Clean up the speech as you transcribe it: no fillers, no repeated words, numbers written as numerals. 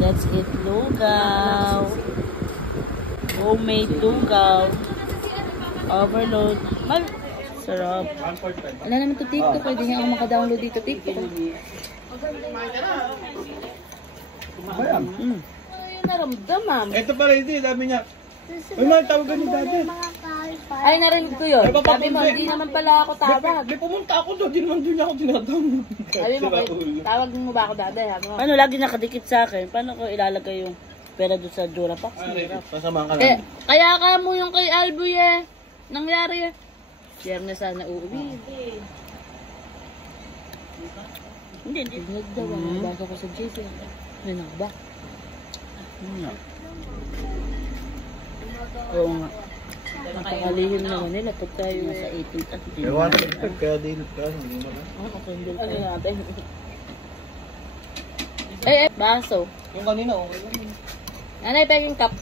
Let's eat lugaw. Homemade lugaw. Overload. Sarap. Wala naman to TikTok. Pwede nga ako makadownload dito TikTok. Ano yung naramdaman? Ito pala hindi, dami niya. May mga tawagan ni dati. Ay, narinig ko yun. Sabi mo, hindi naman pala ako tawag. Di pumunta ako doon, di naman doon niya ako tinatawag. Sabi mo, tawag mo ba ako dati? Ano, lagi nakadikit sa akin. Paano ko ilalagay yung pera doon sa Durapax? Pasamahan ka Kaya, lang. kaya ka mo yung kay Alboy eh. Nangyari eh. Share na sana uuwi. Hindi. Tignan daw, nabasa ko sa JC. May nakba. Oo nga. Napakalihim naman nila pag tayo Nasa 18 at hindi. Ewan, kaya din ka, hindi mo na. ano natin. baso. Yung kanina, okay lang. Nanay, peging cup.